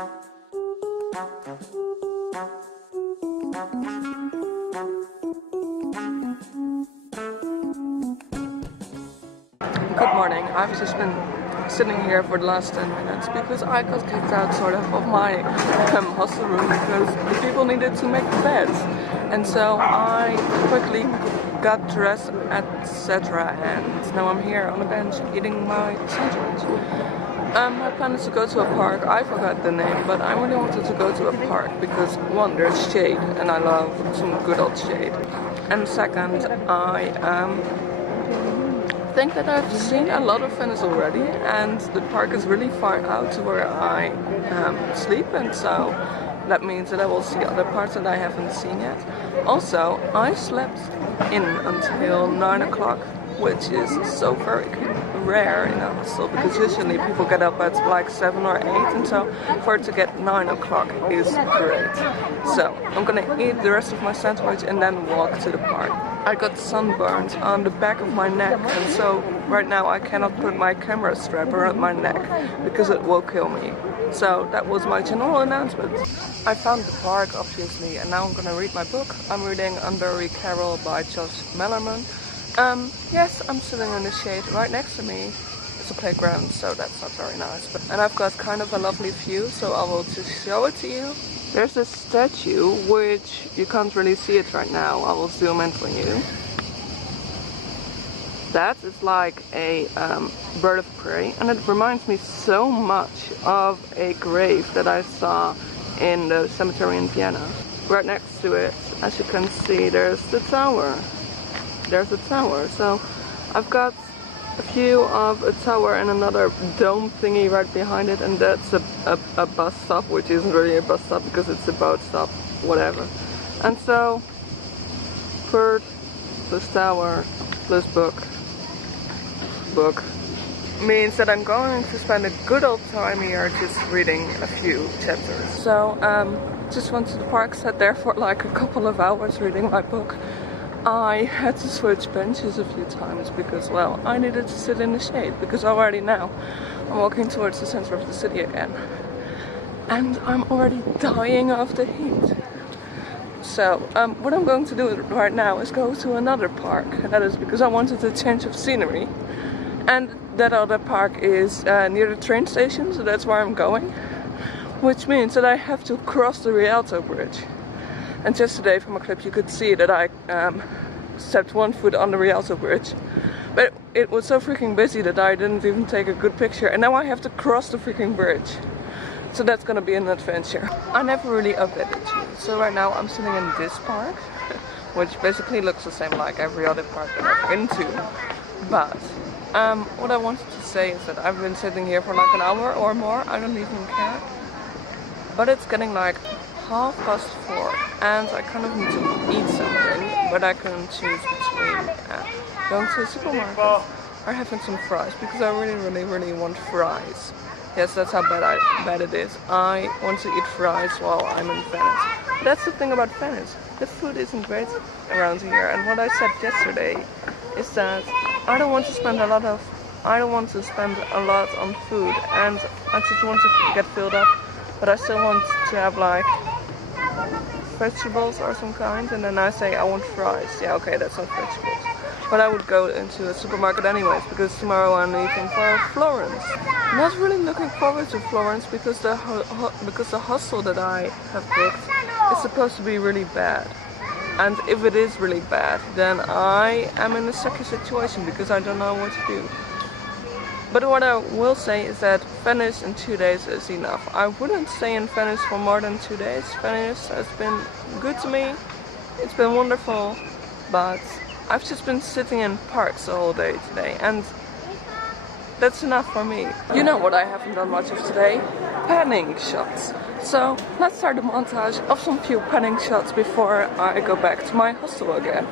Good morning. I've just been sitting here for the last 10 minutes because I got kicked out sort of my hostel room because the people needed to make the beds. And so I quickly got dressed, etc. And now I'm here on the bench eating my sandwich. My plan is to go to a park. I forgot the name, but I really wanted to go to a park because one, there's shade and I love some good old shade. And second, I think that I've seen a lot of Venice already, and the park is really far out to where I sleep, and so that means that I will see other parts that I haven't seen yet. Also, I slept in until 9 o'clock, which is so very rare in a hostel because usually people get up at like 7 or 8, and so for it to get 9 o'clock is great. So I'm gonna eat the rest of my sandwich and then walk to the park. I got sunburned on the back of my neck, and so right now I cannot put my camera strap around my neck because it will kill me. So that was my general announcement. I found the park obviously, and now I'm gonna read my book. I'm reading Unbury Carol by Josh Mellerman. Yes, I'm sitting in the shade. Right next to me is a playground, so that's not very nice. And I've got kind of a lovely view, so I will just show it to you. There's this statue, which you can't really see it right now. I will zoom in for you. That is like a bird of prey, and it reminds me so much of a grave that I saw in the cemetery in Vienna. Right next to it, as you can see, there's the tower. There's a tower, so I've got a view of a tower and another dome thingy right behind it, and that's a bus stop, which isn't really a bus stop because it's a boat stop, whatever. And so, bird plus tower plus book means that I'm going to spend a good old time here just reading a few chapters. So, just went to the park, sat there for like a couple of hours reading my book. I had to switch benches a few times because, well, I needed to sit in the shade because already now I'm walking towards the center of the city again and I'm already dying of the heat. So what I'm going to do right now is go to another park, and that is because I wanted a change of scenery, and that other park is near the train station, so that's where I'm going, which means that I have to cross the Rialto Bridge. And just today from a clip you could see that I stepped one foot on the Rialto Bridge. But it was so freaking busy that I didn't even take a good picture, and now I have to cross the freaking bridge. So that's gonna be an adventure. I never really updated you. So right now I'm sitting in this park, which basically looks the same like every other park that I've been to. But what I wanted to say is that I've been sitting here for like an hour or more, I don't even care. But it's getting like 4:30, and I kind of need to eat something, but I can choose between going to a supermarket or having some fries, because I really want fries. Yes, that's how bad it is. I want to eat fries while I'm in Venice. But that's the thing about Venice. The food isn't great around here, and what I said yesterday is that I don't want to spend a lot on food, and I just want to get filled up, but I still want to have like vegetables or some kind, and then I say I want fries. Yeah, okay, that's not vegetables. But I would go into a supermarket anyways, because tomorrow I'm leaving for Florence. I'm not really looking forward to Florence because the hostel that I have booked is supposed to be really bad. And if it is really bad, then I am in a sucky situation because I don't know what to do. But what I will say is that Venice in 2 days is enough. I wouldn't stay in Venice for more than 2 days. Venice has been good to me. It's been wonderful. But I've just been sitting in parks all day today, and that's enough for me. You know what I haven't done much of today? Panning shots. So let's start a montage of some few panning shots before I go back to my hostel again.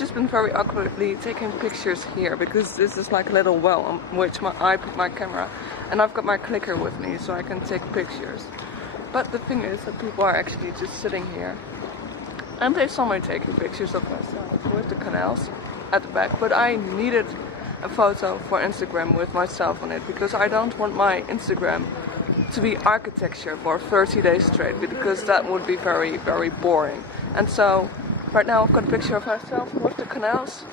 just been very awkwardly taking pictures here because this is like a little well on which I put my camera, and I've got my clicker with me so I can take pictures. But the thing is that people are actually just sitting here and they saw me taking pictures of myself with the canals at the back, but I needed a photo for Instagram with myself on it because I don't want my Instagram to be architecture for 30 days straight, because that would be very, very boring. And so right now I've got a picture of myself with the canals.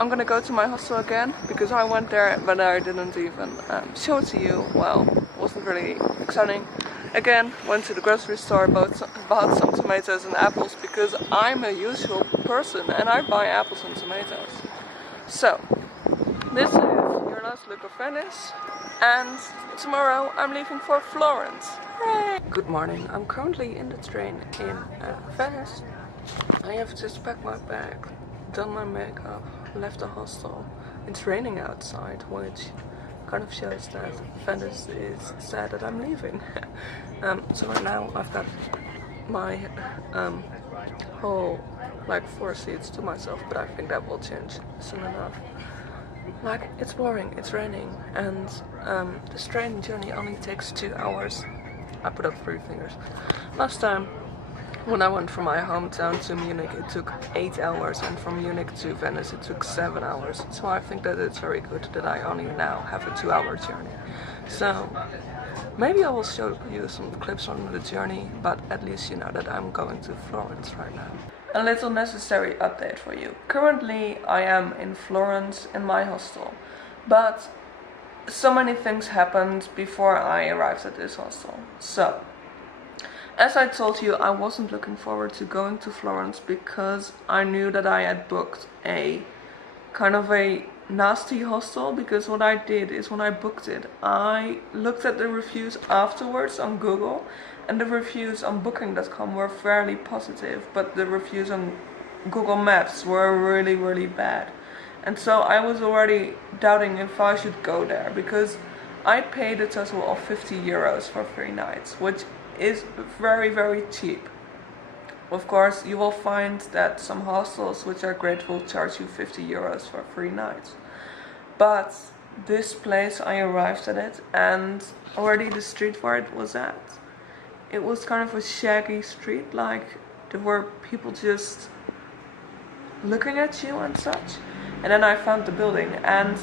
I'm gonna go to my hostel again because I went there but I didn't even show it to you. Well, it wasn't really exciting. Again, went to the grocery store, bought some tomatoes and apples because I'm a usual person and I buy apples and tomatoes. So, this is your last look of Venice, and tomorrow I'm leaving for Florence. Hooray! Good morning, I'm currently in the train in Venice. I have just packed my bag, done my makeup, left the hostel. It's raining outside, which kind of shows that Venice is sad that I'm leaving. So right now I've got my whole like 4 seats to myself, but I think that will change soon enough. Like, it's boring, it's raining, and this train journey only takes 2 hours. I put up 3 fingers. Last time when I went from my hometown to Munich it took 8 hours, and from Munich to Venice it took 7 hours. So I think that it's very good that I only now have a 2-hour journey. So maybe I will show you some clips on the journey, but at least you know that I'm going to Florence right now. A little necessary update for you. Currently I am in Florence in my hostel, but so many things happened before I arrived at this hostel. So, as I told you, I wasn't looking forward to going to Florence because I knew that I had booked a kind of a nasty hostel, because what I did is when I booked it, I looked at the reviews afterwards on Google, and the reviews on booking.com were fairly positive, but the reviews on Google Maps were really, really bad. And so I was already doubting if I should go there, because I paid a total of 50 euros for 3 nights, which is very, very cheap. Of course, you will find that some hostels which are great will charge you 50 euros for 3 nights. But this place, I arrived at it, and already the street where it was at, it was kind of a shaggy street, like there were people just looking at you and such. And then I found the building, and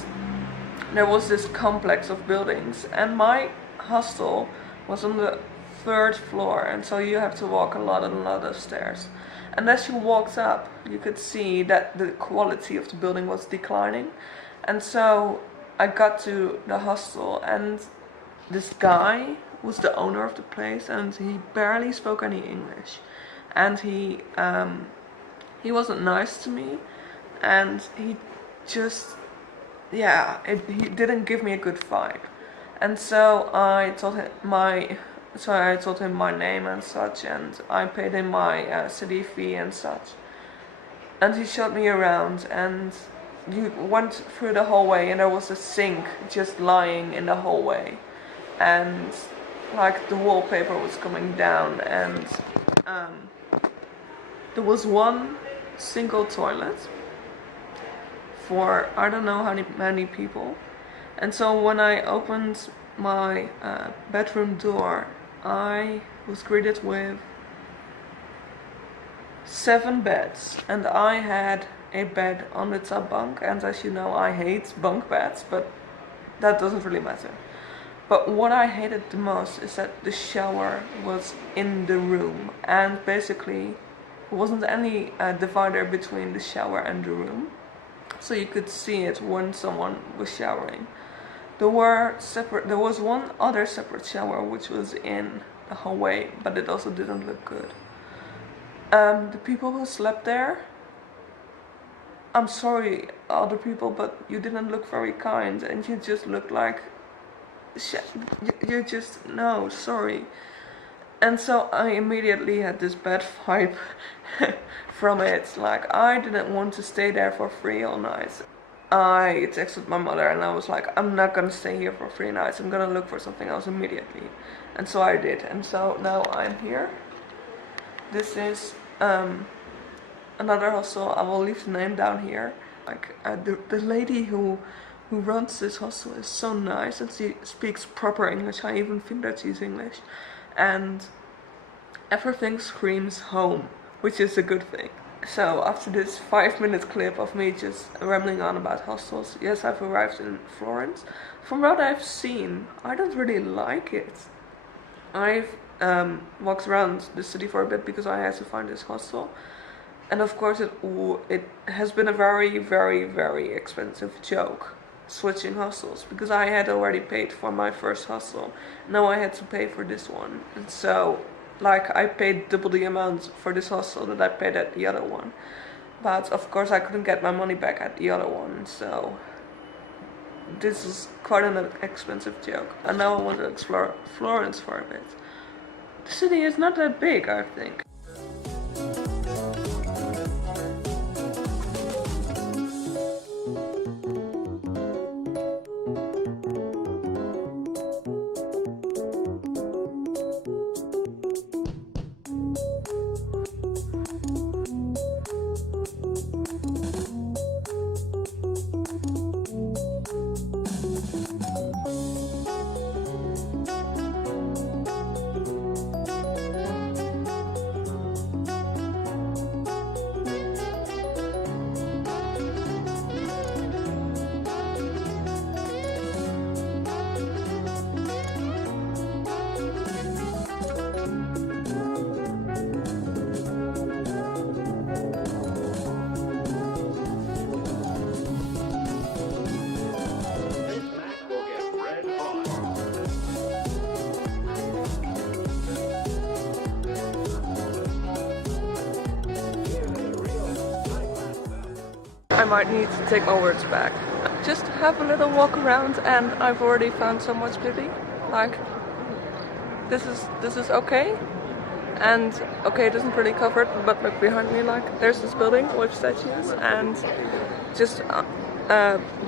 there was this complex of buildings, and my hostel was on the 3rd floor, and so you have to walk a lot of stairs. And as you walked up, you could see that the quality of the building was declining. And so I got to the hostel, and this guy was the owner of the place, and he barely spoke any English, and he wasn't nice to me, and he just, he didn't give me a good vibe. And so I told him my name and such, and I paid him my city fee and such, and he showed me around, and you went through the hallway, and there was a sink just lying in the hallway, and like the wallpaper was coming down, and there was one single toilet for I don't know how many people. And so when I opened my bedroom door, I was greeted with 7 beds, and I had a bed on the top bunk, and as you know, I hate bunk beds, but that doesn't really matter. But what I hated the most is that the shower was in the room, and basically there wasn't any divider between the shower and the room, so you could see it when someone was showering. There was one other separate shower which was in the hallway, but it also didn't look good. The people who slept there, I'm sorry other people, but you didn't look very kind, and you just looked like no, sorry. And so I immediately had this bad vibe from it. Like, I didn't want to stay there for 3 all night. I texted my mother and I was like, I'm not gonna stay here for 3 nights, I'm gonna look for something else immediately. And so I did, and so now I'm here. This is another hostel. I will leave the name down here. Like the lady who runs this hostel is so nice, and she speaks proper English. I even think that she's English, and everything screams home, which is a good thing. So after this 5-minute clip of me just rambling on about hostels, yes, I've arrived in Florence. From what I've seen, I don't really like it. I've walked around the city for a bit because I had to find this hostel. And of course it has been a very, very, very expensive joke switching hostels, because I had already paid for my first hostel. Now I had to pay for this one. And so, like, I paid double the amount for this hostel that I paid at the other one. But of course I couldn't get my money back at the other one, so this is quite an expensive joke. And now I want to explore Florence for a bit. The city is not that big, I think. I might need to take my words back. Just have a little walk around, and I've already found so much beauty. Like, this is okay, and okay, it isn't really covered, but look behind me. Like, there's this building with statues, and just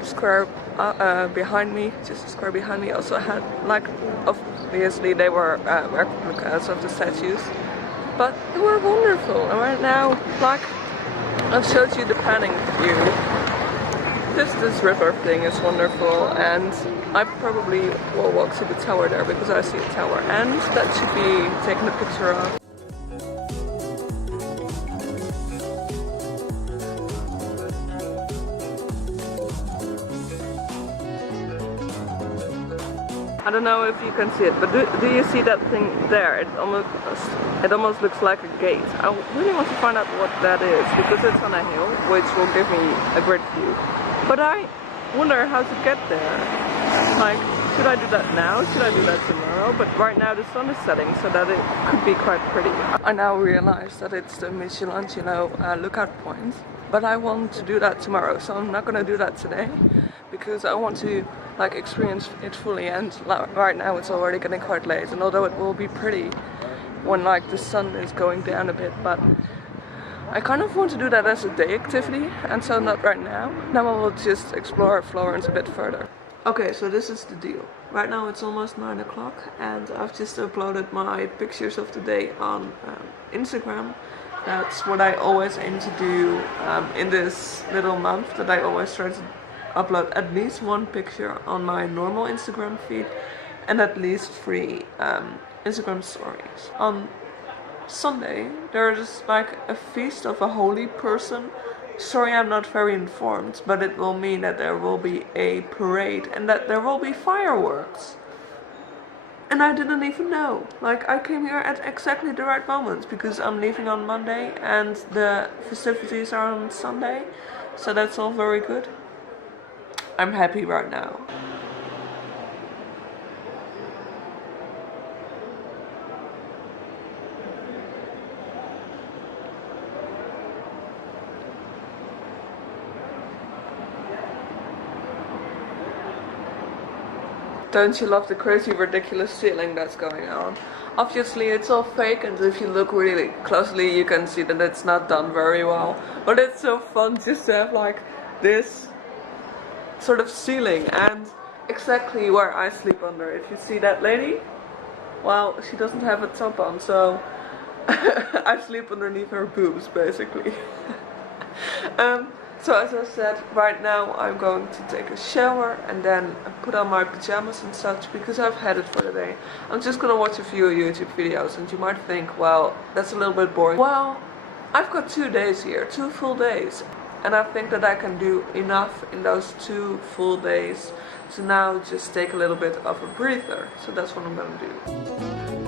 square behind me, just a square behind me, also had, like, obviously they were replicas of the statues, but they were wonderful. And right now, like, I've showed you the panning view. This river thing is wonderful, and I probably will walk to the tower there because I see a tower, and that should be taken a picture of. I don't know if you can see it, but do you see that thing there? It almost looks like a gate. I really want to find out what that is, because it's on a hill, which will give me a great view. But I wonder how to get there. Like, should I do that now? Should I do that tomorrow? But right now the sun is setting, so that it could be quite pretty. I now realize that it's the Michelangelo lookout point, but I want to do that tomorrow, so I'm not gonna do that today, because I want to, like, experience it fully. And right now it's already getting quite late, and although it will be pretty when, like, the sun is going down a bit, but I kind of want to do that as a day activity, and so not right now. Now I will just explore Florence a bit further. Okay, so this is the deal. Right now it's almost 9 o'clock, and I've just uploaded my pictures of the day on Instagram. That's what I always aim to do in this little month, that I always try to upload at least one picture on my normal Instagram feed and at least 3 Instagram stories. On Sunday there is, like, a feast of a holy person. Sorry, I'm not very informed, but it will mean that there will be a parade and that there will be fireworks. And I didn't even know. Like, I came here at exactly the right moment, because I'm leaving on Monday and the festivities are on Sunday, so that's all very good. I'm happy right now. Don't you love the crazy, ridiculous ceiling that's going on? Obviously it's all fake, and if you look really closely you can see that it's not done very well. But it's so fun just to have, like, this sort of ceiling, and exactly where I sleep under. If you see that lady, well, she doesn't have a top on, so I sleep underneath her boobs, basically. So as I said, right now I'm going to take a shower and then put on my pajamas and such because I've had it for the day. I'm just gonna watch a few YouTube videos, and you might think, well, that's a little bit boring. Well, I've got 2 days here, 2 full days. And I think that I can do enough in those 2 full days to now just take a little bit of a breather. So that's what I'm gonna do.